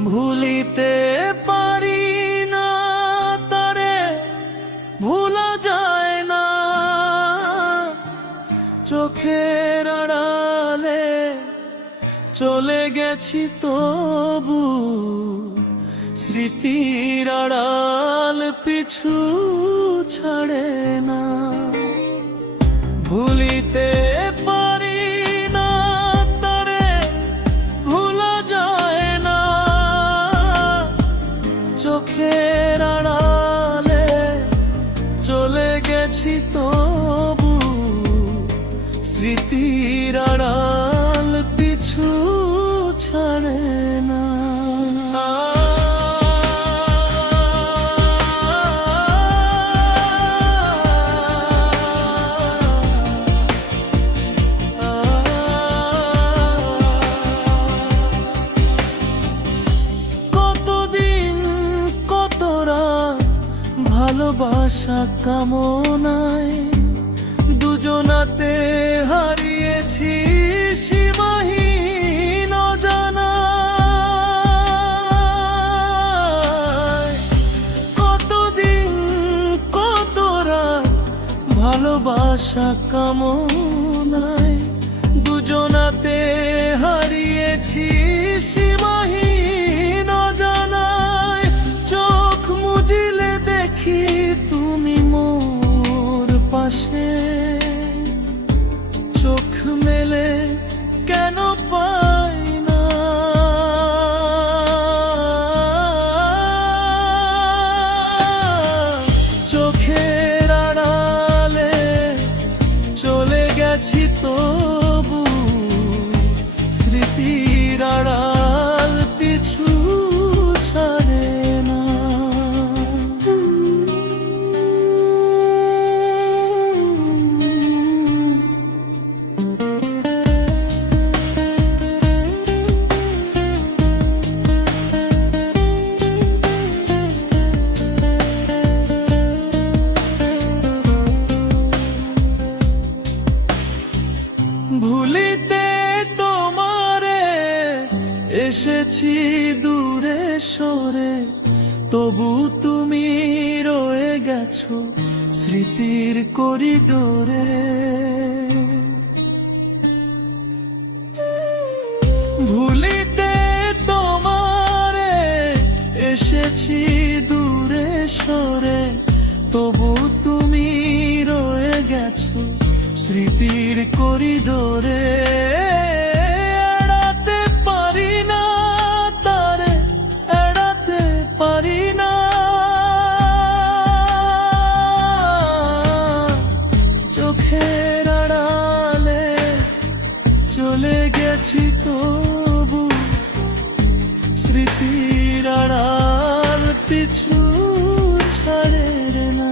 ভুলিতে পারি না তারে, ভুলা যায় না। চোখের আড়ালে চলে গেছি তবু, স্মৃতির আড়াল পিছু ছাড়ে না। ভুলিতে গেছি ভালোবাসা কামনায় দুজনাতে হারিয়েছি সীমাহীন অজানায় কতদিন কত রাত ভালোবাসা কামনায় দুজনাতে হারিয়েছি সীমাহীন 是 এসেছি দূরে সরে, তবু তুমি রয়ে গেছো স্মৃতির করিডোরে। ভুলিতে তোমারে এসেছি দূরে সরে, তবু তুমি রয়ে গেছো স্মৃতির করিডোরে। গেছি তবু স্মৃতির আড়াল পিছু ছাড়ে না।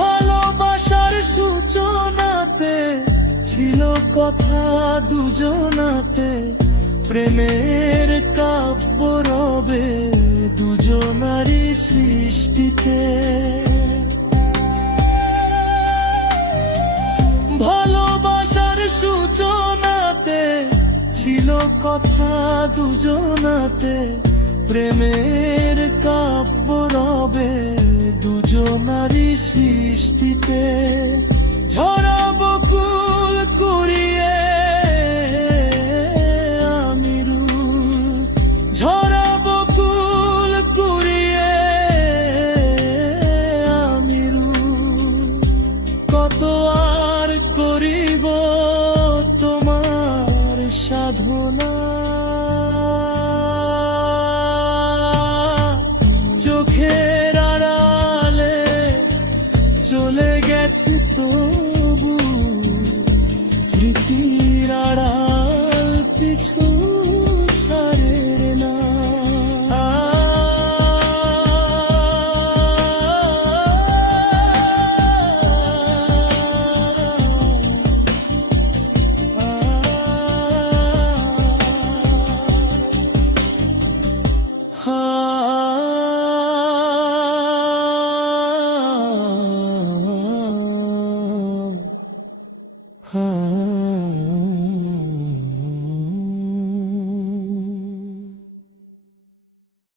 ভালোবাসার সূচনাতে ছিল কথা দুজনাতে প্রেমের কাব্য রবে দুজনারই সৃষ্টিতে। ভালোবাসার সূচনাতে ছিল কথা দুজনাতে। প্রেমের কাব্য 颤抖